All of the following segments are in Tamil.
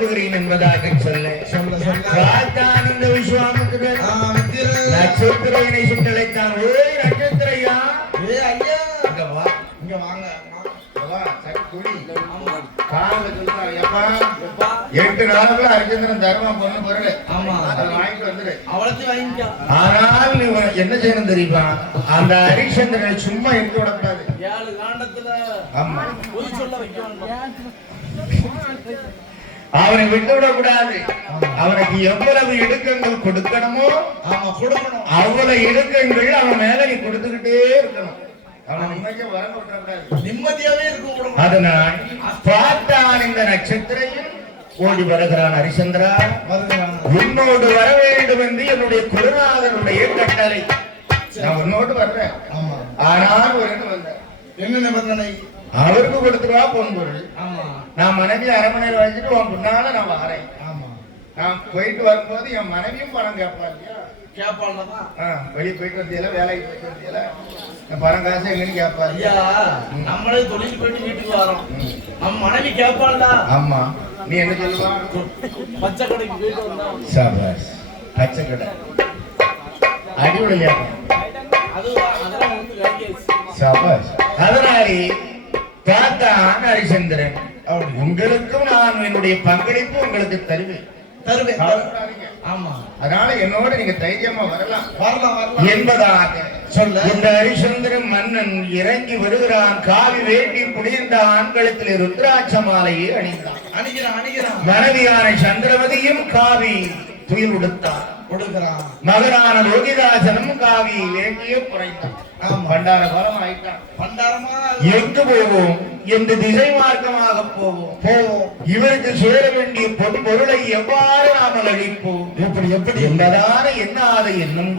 அனுப்புகிறேன் என்பதாக சொல்ல பார்த்தான் இந்த விஸ்வாமித்திரன். நட்சத்திரனை சுட்டளைத்தான். ஓய் நட்சத்திரையா, இங்க வா, இங்க வாங்க. 8 நாளுக்குள்ள ஹரிச்சந்திரன் தர்மம் பொண்ணு பொருள். ஆமா, அதை வாங்கிட்டு வந்துடு. வாங்கிக்க. ஆனால் நீ என்ன செய்யணும் தெரியுமா? அந்த ஹரிச்சந்திரனை சும்மா இருக்க விடக்கூடாது. 7 காண்டத்துல ஆமா பொய் சொல்ல வைக்கணும். அவனை விட்டு விடக்கூடாது. அவனுக்கு எவ்வளவு இடுக்கங்கள் கொடுக்கணுமோ கொடுக்கணும். அவ்வளவு இடுக்கங்கள் அவன் மேல நீ கொடுத்துக்கிட்டே இருக்கணும். நிம்மதியாவே இருக்கும். அதனால் பார்த்தான் இந்த நட்சத்திரையும் ஓடி வருகிறான். ஹரிச்சந்திரா, உன்னோடு வர வேண்டும் என்று என்னுடைய குருநாதனுடைய கட்டளை. நான் உன்னோடு வர்றேன். ஆனால் ஒரு என்ன நிபந்தனை? அவருக்கு கொடுத்துருவா பொன்பொருள். நான் மனைவி அரண்மனையில் வச்சுட்டு உன் முன்னால நான் வரேன். நான் போயிட்டு வரும்போது என் மனைவியும் பணம் கேட்பாள் இல்லையா? வெளியே போயிட்டு வந்தியல, வேலைக்கு போயிட்டு வந்தியல, பணம் காசு எங்கன்னு கேட்பாரு. நம்மளே தொழில் போயிட்டு வீட்டுக்கு வரோம், நம்ம மனைவி கேட்பாளா? ஆமா. நீ என்ன சொல்லுவா? பச்சை கடைக்கு போயிட்டு வந்தோம். சாபாஸ், பச்சை கடை அடிவுடையா. சாபாஸ். அதனாலே பார்த்தான் ஹரிச்சந்திரன், உங்களுக்கும் நான் என்னுடைய பங்களிப்பு உங்களுக்கு தருவேன். ஆமா, அதனால என்னோட நீங்க தைரியமா வரலாம் என்பதாக சொல்ல இந்த ஹரிச்சந்திரன் மன்னன் இறங்கி வருகிறான். காவி வேண்டி புடிந்த ஆண்களத்தில் ருத்ராட்ச மாலையை அணிந்தான். மனைவியான சந்திரவதியும் காவி துயில் உடுத்தான். மகனான லோகிதாசனும் காவி வேண்டிய குறைத்தான். பண்டார பலம் ஆயிட்டான். எங்கு போவோம்? எந்த திசை மார்க்கமாக போவோம்? இவருக்கு சேர வேண்டிய பொருளை எவ்வாறு நாம் அளிப்போம்? எப்படி என்பதான எண்ணாத எண்ணம்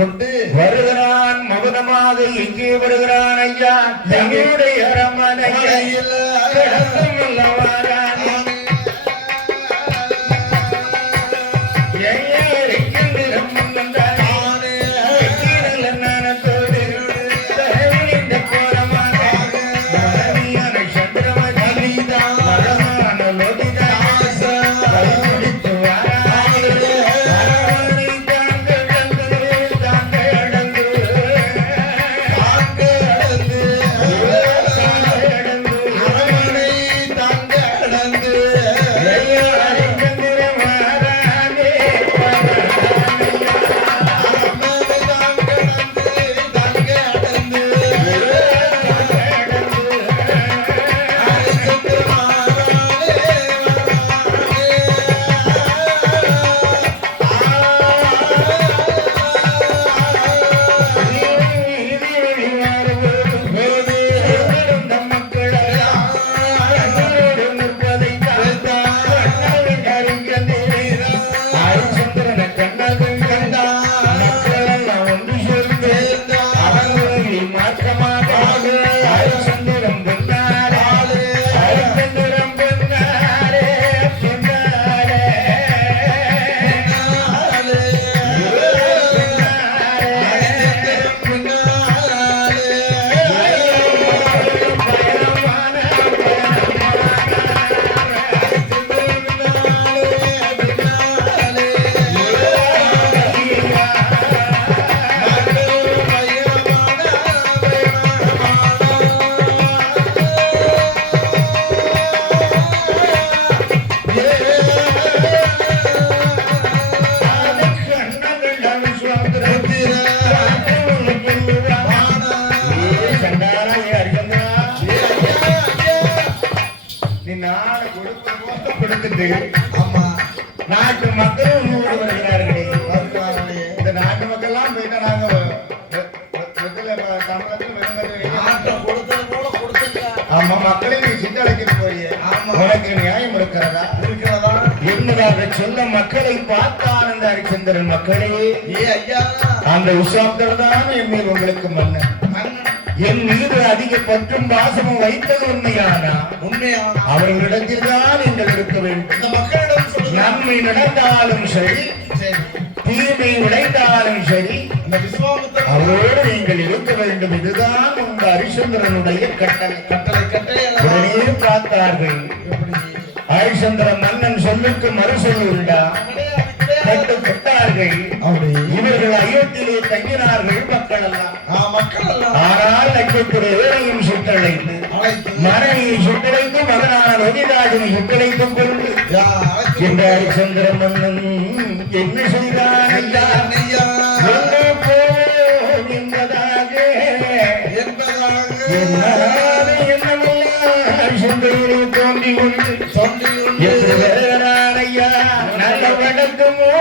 கொண்டு வருகிறான். மகுதமாக எங்கே வருகிறான்? ஐயா, எங்களுடைய அரண்மனையில் நாட்டு மக்களும் வருகிறார்களே. இந்த நாட்டு மக்கள் எல்லாம் போயிட்டா நாங்க ஆமா மக்களை நீ சித்தடைக்க போறிய, உனக்கு நியாயம் இருக்கிறதா என்பதாக சொல்ல மக்களை பார்த்தான் இந்த ஹரிச்சந்திரன். மக்களே, அந்த உஷாப்தர் தான் என் மேல் உங்களுக்கு மன்னன். என் மீது அதிக பற்றும் பாசமும் வைத்தது உண்மையானா அவர்களிடத்தில் தான் நீங்கள் இருக்க வேண்டும். நன்மை நடந்தாலும் சரி, தீமை விளைந்தாலும் சரி, அவரோடு நீங்கள் இருக்க வேண்டும். இதுதான் உங்க ஹரிச்சந்திரனுடைய கட்டளை. உடனே பார்த்தார்கள். ஹரிச்சந்திர மன்னன் சொல்லுக்கு மறுசொல் உண்டா? கட்டுப்பட்டார்கள். இவர்கள் அயோத்தியிலே தங்கினார்கள் மக்கள் எல்லாம். ஆனால் நட்சத்திர வேலையும் சுட்டழைத்து மனையை சுட்டழைத்து மகனான ரவிராஜனை சுட்டழைத்துக் கொண்டு இந்த ஹரிச்சந்திர மன்னன் என்ன செய்தான்? எங்கே போவோம் என்பதாக சுந்தரிலே தோன்றி கொண்டு என்று வருகிறான் ஐயா. நல்ல வடக்குமோ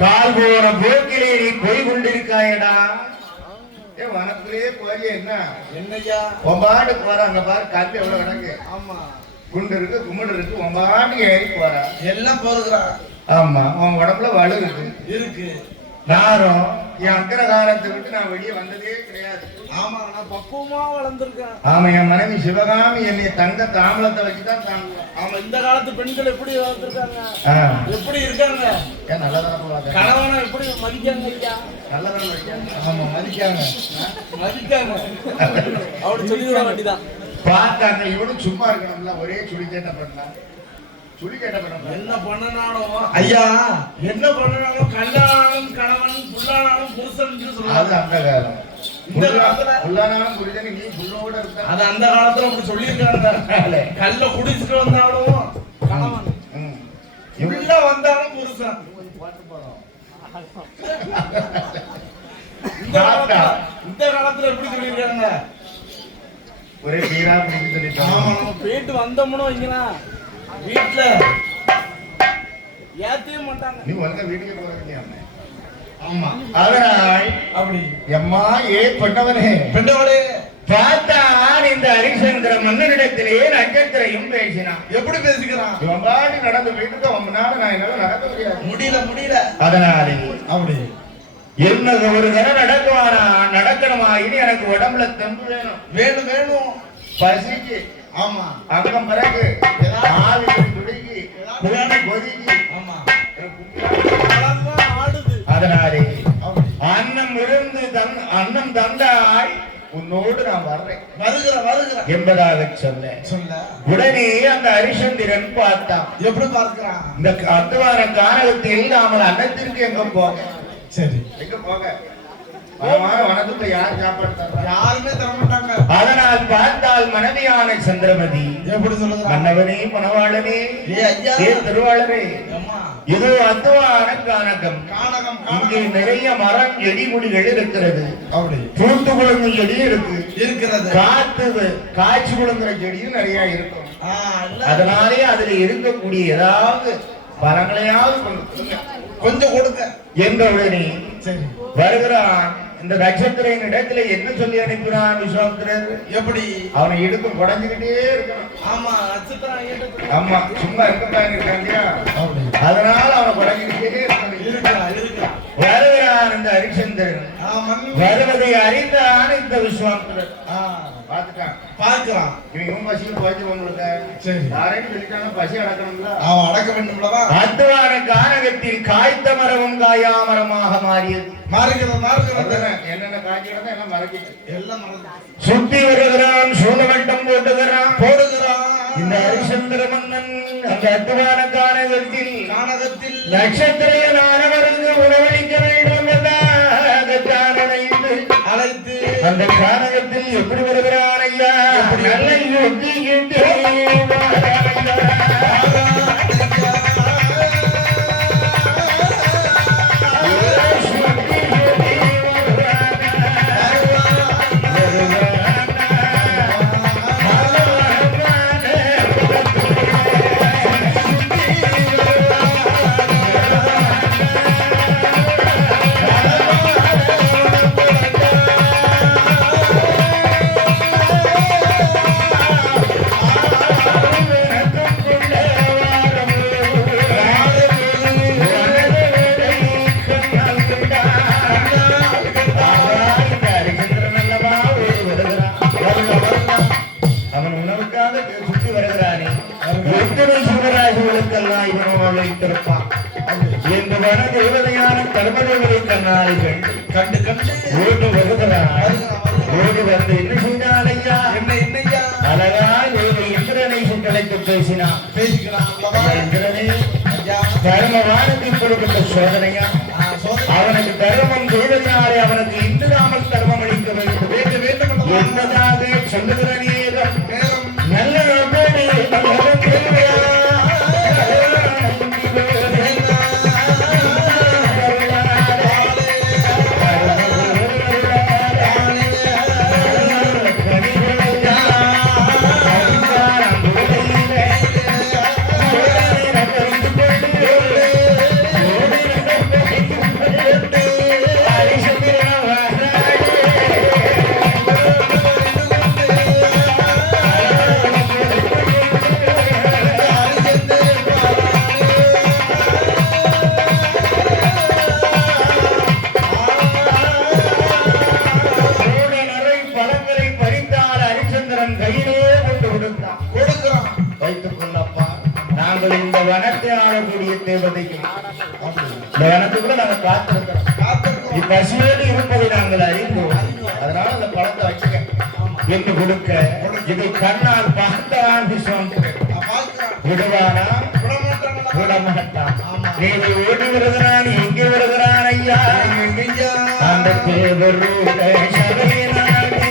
கால் போன போக்கிலே நீ போய் கொண்டிருக்காயடா. வனத்திலே போய் என்ன என்னையா ஒம்பாடு போற அங்க பாரு கல் எவ்வளவு கிடக்கு. ஆமா குண்டு இருக்கு கும்பிடு இருக்கு. ஒம்பாடு ஏறி போற எல்லாம் போருகிறான். ஆமா உன் உடம்புல வலு இருக்கு. நானும் என் அக்கரகாரத்தை விட்டு நான் வெளியே வந்ததே கிடையாது. ஆமா நான் பக்குவமா வளர்ந்துருக்கேன். ஆமா என் மனைவி சிவகாமி என்னை தங்க தாமலத்தை வச்சுதான் தாங்குவோம். ஆமா இந்த காலத்து பெண்கள் எப்படி வளர்ந்துருக்காங்க, எப்படி இருக்காங்க, ஏன் நல்லதான கணவனை எப்படி மதிக்காங்க ஐயா? நல்லதான மதிக்காங்க. ஆமா மதிக்காங்க மதிக்காங்க அப்படி சொல்லிவிட வேண்டிதான். பார்த்தாங்க இவனும் சும்மா இருக்கணும்ல, ஒரே சுழி கேட்ட பண்ணலாம். சுழி கேட்ட பண்ண என்ன பண்ணனாலும் ஐயா, என்ன பண்ணனாலும் கல்யாணம் கணவன் புல்லானாலும் புருஷன் சொல்லுவாங்க. அது அந்த காலம். இந்த காலத்துல புல்லானாலும் புரியுது, நீ புல்லோட இருக்க. அது அந்த காலத்துல அப்படி சொல்லியிருக்காங்க. கல்ல குடிச்சிட்டு வந்தாலும் கணவன், உள்ள வந்தாலும் புருஷன். இந்த காலத்துல எப்படி சொல்லியிருக்காங்க? ஒரே பீரா பிடிச்சு சொல்லிட்டு நம்ம போயிட்டு வந்தோம்னு வைங்களா, வீட்டுல ஏத்தவே மாட்டாங்க. நீ வந்து வீட்டுக்கு போக வேண்டிய. ஆமா அதனால் அப்படி எம்மா ஏ பெண்ணவனே பெண்ணவனே பார்த்தான் இந்த ஹரிச்சந்திர மன்னனிடத்திலே நட்சத்திரையும் பேசினான். எப்படி பேசிக்கிறான்? இவங்காடி நடந்து போயிட்டு அவனால நான் என்னால நடக்க முடியாது, முடியல. அதனாலே அப்படி என்ன ஒரு தடவை நடக்குவானா, நடக்கணுமா, இனி எனக்கு உடம்புல தெம்பு வேணும். வேணும் பசிக்கு. ஆமா அங்கம் பிறகு ஆவி துடிக்கி கொதிக்கி. ஆமா அதனாலே அன்னம் இருந்து அன்னம் தந்தாய் உன்னோடு நான் வர்றேன் வருகிற என்பதாக சொல்ல சொல்ல உடனே அந்த ஹரிச்சந்திரன் பார்த்தான். எப்படி பார்க்கிறான்? இந்த அத்துவார கானகத்தில் நாம அன்னத்திற்கு எங்க போக? சரி, எங்க போக? வனத்துக்கு யார் சாப்பாடு தர்றா? யாருமே தர மாட்டாங்க. அதனால் பார்த்தால் மனைவியான சந்திரமதி எப்படி சொல்லுங்க? மன்னவனே மணவாளனே ஐயா திருவாளரே, அம்மா இது அத்துவார கானகம். கானகம் இங்கே நிறைய மரம் செடி கொடிகள் இருக்கிறது. அப்படி பூத்து குழுங்கும் செடியும் இருக்கு, இருக்கிறது. காய்ச்சி குழுங்குற செடியும் நிறைய இருக்கும். இல்ல. அதனாலே அதுல இருக்கக்கூடிய ஏதாவது மரங்களையாவது கொஞ்சம் கொடுக்க என்ற உடனே சரி வருகிறான். இந்த நட்சத்திரின் இடத்துல என்ன சொல்லி அனுப்பினான் விஸ்வாமித்திரர்? எப்படி? அவனை இடுப்பு குடஞ்சுக்கிட்டே இருக்கான். ஆமா, நட்சத்திரம் ஆமா, சும்மா இருக்கட்டாங்க இருக்காங்க. அதனால அவனை குடஞ்சுக்கிட்டே இருக்கிறான். வருகிறான் இந்த ஹரிச்சந்திரன். வருவதை அறிந்தான் இந்த விஸ்வாமித்திரர். பார்த்துட்டான், பார்க்கிறான். இவன் பசியில் போயிட்டு உங்களுக்கு சரி யாரையும் சொல்லிட்டாங்க, பசி அடக்கணும்ல, அவன் அடக்க வேண்டும்லவா? அத்துவார கானகத்தில் காய்த்த மரமும் காயாமரமாக மாறியது. மாறுகிறது. என்னென்ன காய்ச்சிக்கிறதோ எல்லாம் மறக்கிட்டு எல்லாம் மறந்து சுத்தி வருகிறான், சூழவட்டம் போடுகிறான். இந்த இந்த ஹரிச்சந்திர மன்னன் அந்த அத்துவார கானகத்தில் கானகத்தில் நட்சத்திரையனானவருக்கு உணவளிக்க வேண்டும் என்று அழைத்து அந்த கானகத்தில் எப்படி வருகிறான் ஐயா? நல்ல யுத்தியிட்டே கண்டு ஓடி வருகிறார். ஓடி வந்து என்ன செய்தால் ஐயா? என்னையா அழகா இந்திரனை சுற்றலைத்து பேசினான். இந்திரனே, தர்மவானுக்கு கொடுக்கின்ற சோதனையா? அவனுக்கு தர்மம் செய்ததினாலே அவனுக்கு இன்றாமல் தர்மம் அளிக்க வேண்டும் என்பதாக சொல்லுகிற நேரம் நல்ல நோக்கமே பசியோடு இருப்பதை நாங்கள் அறிந்தோம். அதனால அந்த பழத்தை வச்சுக்க என்று கொடுக்க இதை கண்ணால் பார்த்தான் விஸ்வாமித்திரர். விடுவானா? விடமாட்டான். நீ ஓடி வருகிறான், எங்கே வருகிறான் ஐயா? அந்த தேவரோட சபையினாலே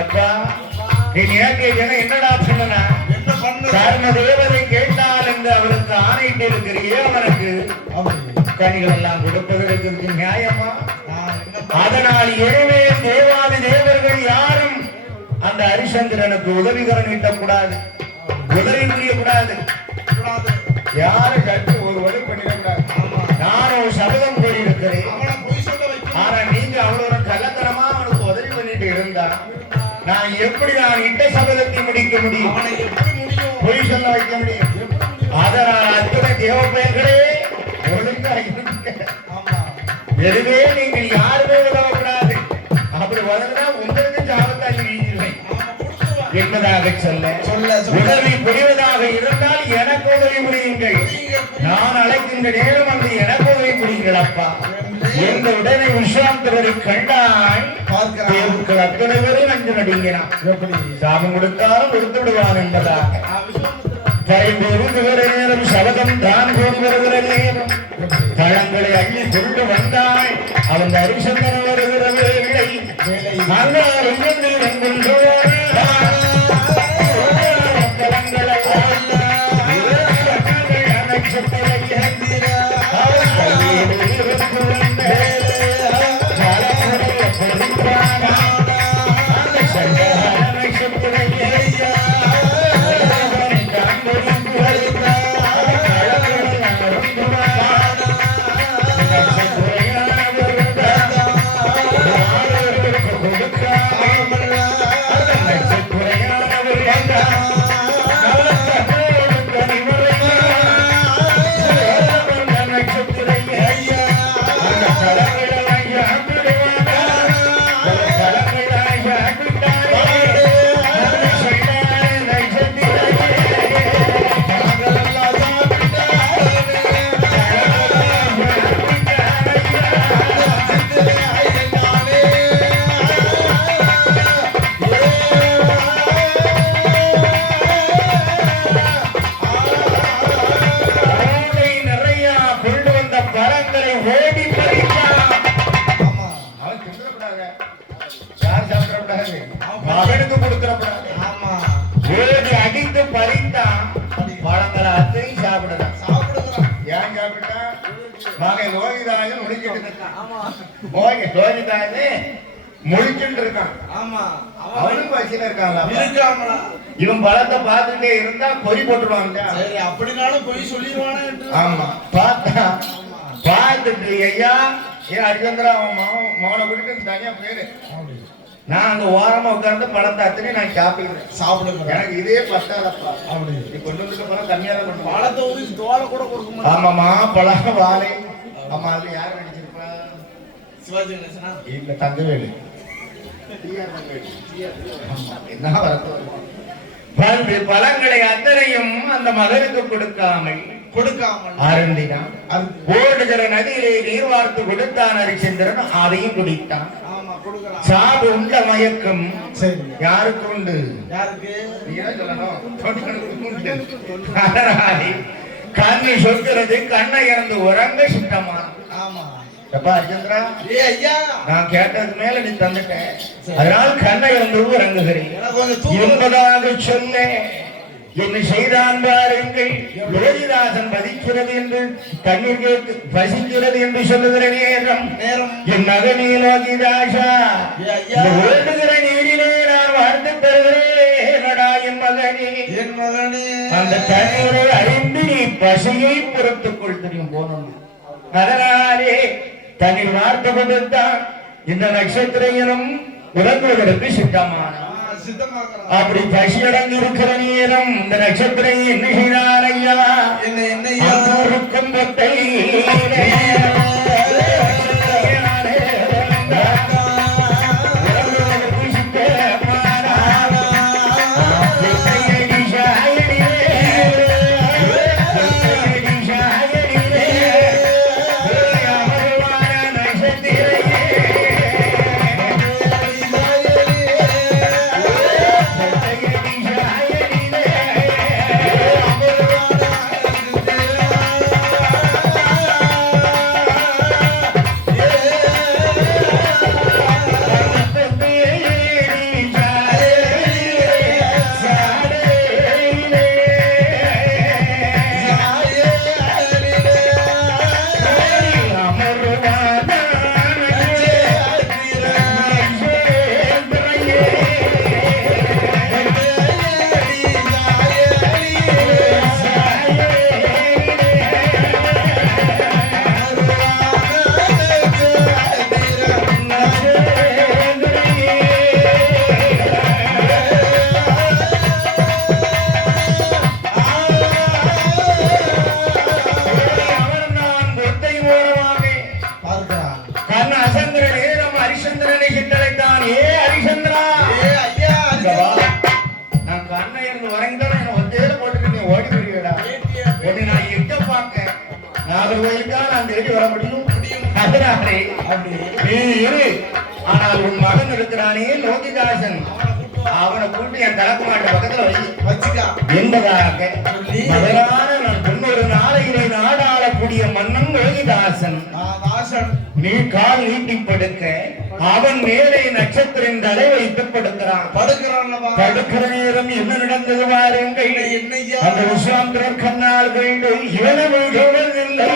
எப்பா நீ நேற்றைய தினம் என்னடா பண்ணனா? என்ன பண்ண? கர்ம தேவதை கேட்டால் என்று அவருக்கு ஆணையிட்டு இருக்கிறியே, அவனுக்கு கனிகள் எல்லாம் கொடுப்பதற்கு நியாயமா? அதனால் எனவே தேவாதி தேவர்கள் யாரும் அந்த ஹரிச்சந்திரனுக்கு உதவிகரம் நீட்டக்கூடாது, உதவி புரியக்கூடாது, யாரும் கட்டு ஒரு வழி பண்ணிடக்கூடாது. நானும் சபதம் கூறியிருக்கிறேன். ஆனா நீங்க அவ்வளவு கள்ளத்தனமா அவனுக்கு உதவி பண்ணிட்டு இருந்தா நான் எப்படி நான் இட்ட சபதத்தை முடிக்க முடியும்? பொய் சொல்ல வைக்க முடியும்? அதனால் அத்துணை தேவ பெயர்களே ஒழுங்கா இருக்க. எதுவே நீங்கள் யாருமே உதவக்கூடாது. அப்படி உதவினா உங்களுக்கு சாபத்தால் இல்லை என்பதாக சொல்ல உதவி புரிவதாக இருந்தால் எனக்கு உதவி புரியுங்கள். நான் அழைக்கின்ற நேரம் வந்து எனக்கு உதவி புரியுங்கள் அப்பா. எந்த உடனே விஸ்வாமித்திரரை கண்டாய் தேவுக்கள் அத்தனை பேரும் நஞ்சு நடுங்கினான். சாபம் கொடுத்தாலும் கொடுத்து விடுவான் என்பதாக வருகிற நேரம் சபதம் தான் கூறி வருகிற நேரம் பழங்களை அள்ளி கொண்டு வந்தாய். அவன் ஹரிச்சந்திரன் வருகிற வேலை அங்காரும் மகனுக்கு கொடுக்கிறப்படாது. அடித்து பறித்தான் பழங்களை அத்தையும் சாப்பிடுறான். ஏன் சாப்பிட்டா மகன் லோகிதாயன் முழிச்சுட்டு இருக்கான். அவனும் பசியில இருக்காங்களா? இவன் பழத்தை பார்த்துட்டே இருந்தா பொறி போட்டுருவாங்க. அப்படினாலும் பொய் சொல்லிடுவானே. ஆமா பார்த்தா பார்த்துட்டு ஐயா ஏன் ஹரிச்சந்திரா அவன் மகனை கூட்டிட்டு தனியா போயிரு. நான் அங்க ஓரமா உட்கார்ந்து பழத்தை அத்தனை நான் சாப்பிடுறேன். எனக்கு இதே பத்தாதப்பா. அப்படி கொண்டு வந்துட்டு பழம் கம்மியா தான் கொண்டு பழத்தை ஊதி தோலை கூட கொடுக்க. ஆமாமா பழம் வாழை. ஆமா அது யாரு நடிச்சிருப்பா? சிவாஜி கணேசனா? இல்ல தங்கவேலு. என்ன பழங்களை அத்தனையும் அந்த மகனுக்கு கொடுக்காமல் அருந்தினான். ஓடுகிற நதியிலே நீர் வார்த்து கொடுத்தான் ஹரிச்சந்திரன். அதையும் குடித்தான். சாபு உண்ட மயக்கம் யாருக்கு உண்டு? கண்ணை சொல்கிறது கண்ணை இறந்து உறங்க சுத்தமான. நான் கேட்டதுக்கு மேல நீ தந்துட்டேன். அதனால் கண்ணை இறந்து உறங்குகிறேன் என்பதாக சொல்ல என்னை செய்தான் பாருங்கள். லோகிதாசன் பதிக்கிறது என்று தண்ணீர் கேட்டு பசிக்கிறது என்று சொல்லுகிற நேரம் என் மகனே லோகிதாசா ஓடுகிற நீரிலே நான் வாழ்த்து தருகிறேனடா என் மகனே. அந்த தண்ணீரை அறிந்து நீ பசியை புறத்துக் கொள்கிறேன் போனோம். அதனாலே தண்ணீர் வார்த்தை கொடுத்தான். இந்த நட்சத்திரம் உறங்குவதற்கு சித்தமான அப்படி பசி அடங்கி இருக்கிற நேரம் இந்த நட்சத்திரம் என்ன செய்தார் ஐயா? இருக்கும் பொத்தை அவர் கோயிலுக்கா நான் தேடி வர முடியும் அதனாலே நீ இரு. ஆனால் உன் மகன் இருக்கிறானே லோகிதாசன், அவனை கூட்டி என் கலக்கு மாட்டு பக்கத்துல வச்சுக்கா என்பதாக மகனான நான் தொண்ணூறு நாளையிலே நாடாளக்கூடிய மன்னன் லோகிதாசன். நீ கால் நீட்டி படுக்க அவன் மேலே நட்சத்திரம் தலை வைத்து படுக்கிறான். படுக்கிற நேரம் என்ன நடந்தது பாருங்கள். அந்த விஸ்வாமித்திரர் கண்ணால் கண்டு இவனவு இல்லை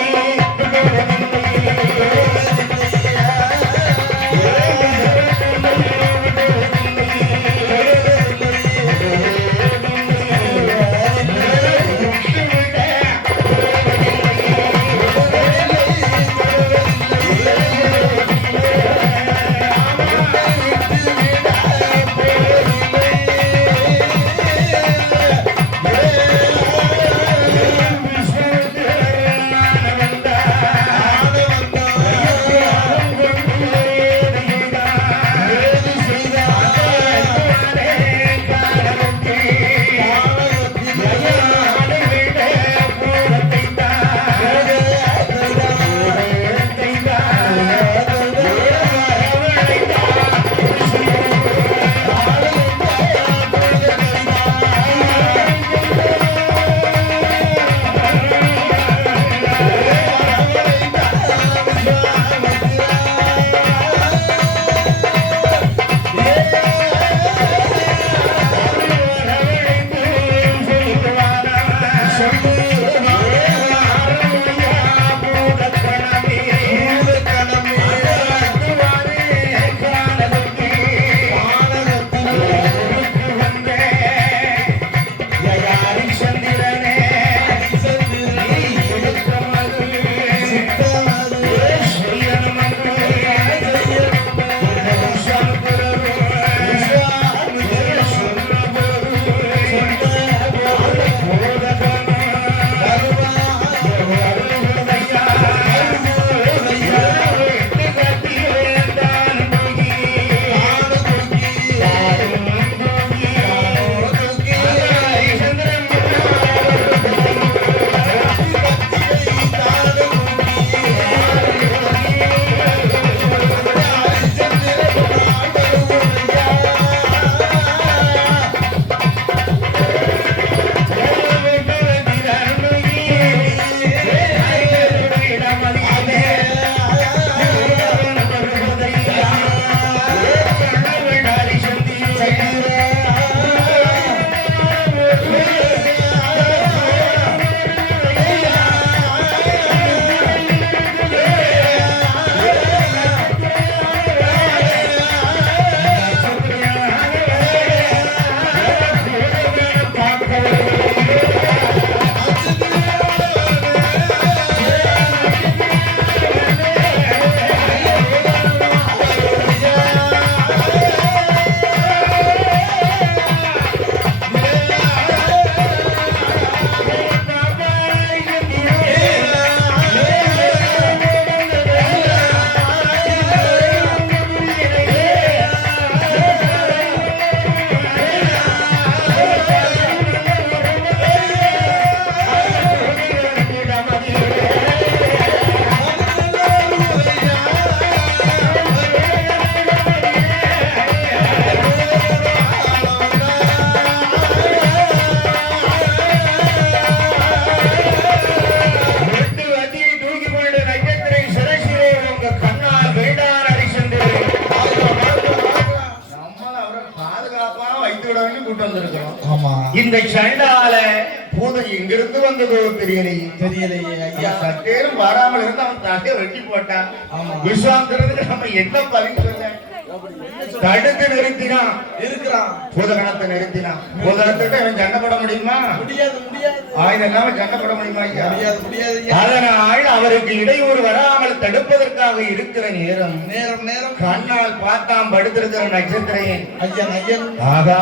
இந்த சண்டால பூதம் எங்கிருந்து வந்ததோ தெரியலையே ஐயா. சட்டேரும் வராமல் இருந்து அவன் தட்டை வெட்டி போட்டான். விஸ்வாமித்திரனுக்கு நம்ம என்ன பலன் சொல்ல தடுத்து நிறுத்தினான் இருக்கிறான். பூதகணத்தை நிறுத்தினான். பூதகத்திட்ட அவன் சண்டைப்பட முடியுமா? முடியாது. ஆயுதம் இல்லாம சண்டைப்பட முடியுமா ஐயா? முடியாது. அதனால் அவருக்கு இடையூறு வராமல் தடுப்பதற்காக இருக்கிற நேரம் கண்ணால் பார்த்தாம் படுத்திருக்கிற நட்சத்திரையன் ஐயன். ஆகா,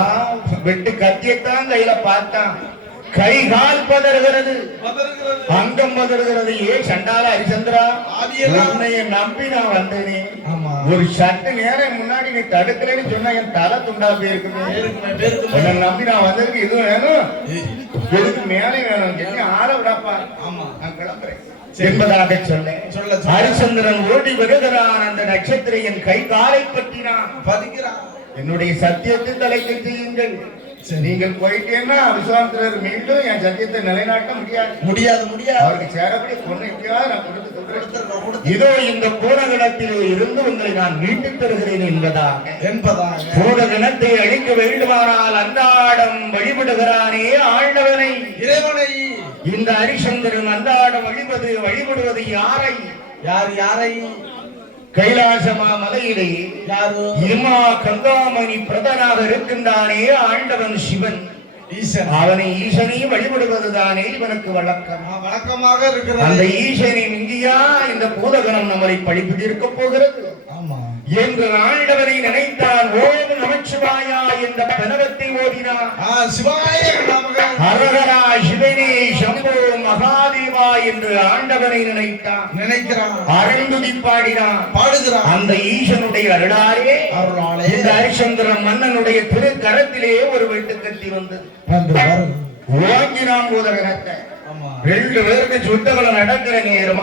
வெட்டு கத்தியத்தான் கையில பார்த்தான். கை கால் பதறுகிறது, அங்கம் பதறுகிறது. ஏ சண்டால ஹரிச்சந்திரா, உன்னைய நம்பி நான் வந்தேனே. ஒரு சட்டு நேரம் முன்னாடி நீ தடுக்கலன்னு சொன்னா என் தலை துண்டா போயிருக்குமே. உன்னை நம்பி நான் வந்ததுக்கு இது வேணும், எதுக்கு மேலே வேணும் சொல்லி ஆள விடாப்பா. நான் கிளம்புறேன். என்பதாக சொல்ல சொல்ல. ஹரிச்சந்திரன் ஓடி வருகிறான். அந்த நட்சத்திரையின் கை காலை பற்றினான். பதிக்கிறான். என்னுடைய சத்தியத்தை தலைக்கு செய்யுங்கள். நீங்கள் போயிட்டேன்னா விஸ்வாமித்திரர் மீண்டும் என் சத்தியத்தை நிலைநாட்ட முடியாது. அவருக்கு சேரக்கூடிய பொண்ணைக்கா நான் கொடுத்து இதோ இந்த பூரகணத்திலே இருந்து உங்களை நான் மீட்டுத் தருகிறேன் என்பதாக பூரகணத்தை அழிக்க வேண்டுமானால் அன்றாடம் வழிபடுகிறானே ஆண்டவனை, இறைவனை. இந்த ஹரிச்சந்திரன் அன்றாடம் வழிபடுவது யாரை? கைலாசமா மலையிலே இமா கங்காமணி பிரதனாக இருக்கின்றானே ஆண்டவன் சிவன், ஈசன். அவனை ஈசனை வழிபடுவதுதானே இவனுக்கு வழக்கமாக இருக்கிறது. அந்த ஈசனை மிஞ்சியா இந்த பூதகணம் நம்மளை பழிப்பிட்டிருக்க போகிறது என்று ஆண்டவனை நினைத்தான். ஓம் நமச்சிவாயா என்ற பிரணவத்தை ஓதினான். ஹரஹரா சிவனே சம்போ மகாதேவா என்று ஆண்டவனை நினைக்கிறான். அருந்துதி பாடுகிறான். அந்த ஈசனுடைய அருளாலே இந்த ஹரிச்சந்திரன் மன்னனுடைய திருக்கரத்திலே ஒரு வெட்டுக்கத்தி வந்தது. ஓங்கினான் பூதகணத்தை. 2 பேருக்கு சுத்தங்களை நடக்கிற நேரம்